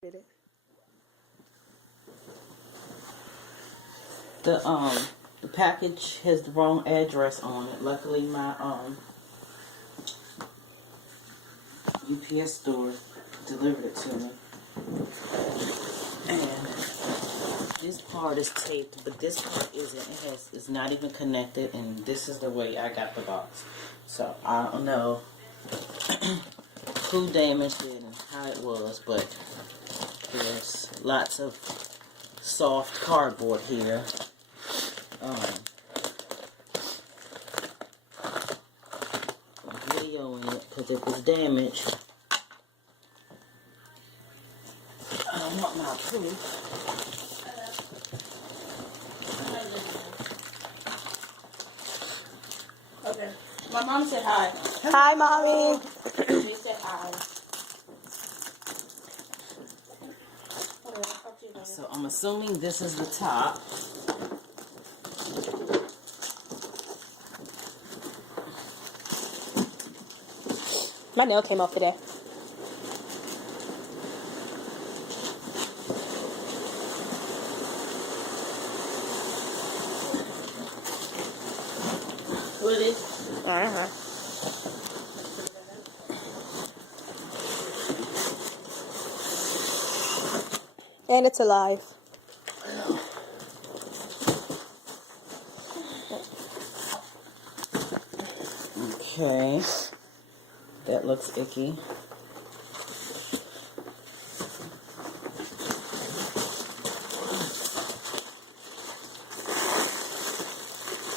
Did it? The package has the wrong address on it. Luckily my UPS store delivered it to me. And this part is taped, but this part isn't. It's not even connected, and this is the way I got the box. So I don't know who damaged it and how it was, but there's lots of soft cardboard here. Video in it, because if it's damaged, I don't want my proof. Okay. My mom said hi. Hi, Mommy. She said hi. Okay, I'll talk to you later. So I'm assuming this is the top. My nail came off today. What is? And it's alive. Okay. That looks icky.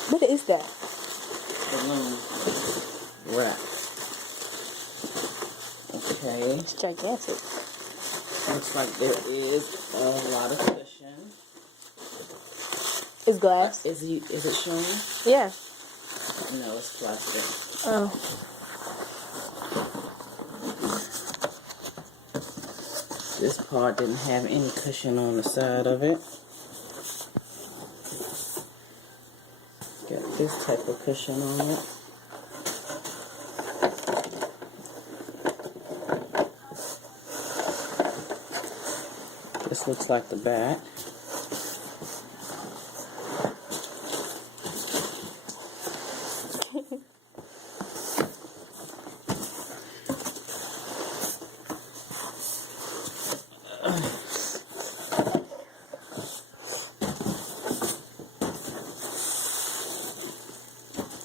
What is that? Balloon wrap. Okay. It's gigantic. Looks like there is a lot of cushion. It's glass. Is it showing? Yeah. No, it's plastic. Oh. This part didn't have any cushion on the side of it. Got this type of cushion on it. This looks like the back.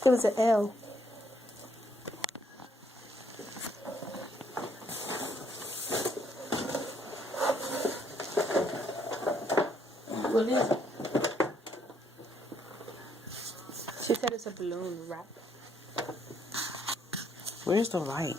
It was an L. What is it? She said it's a balloon wrap. Where's the light?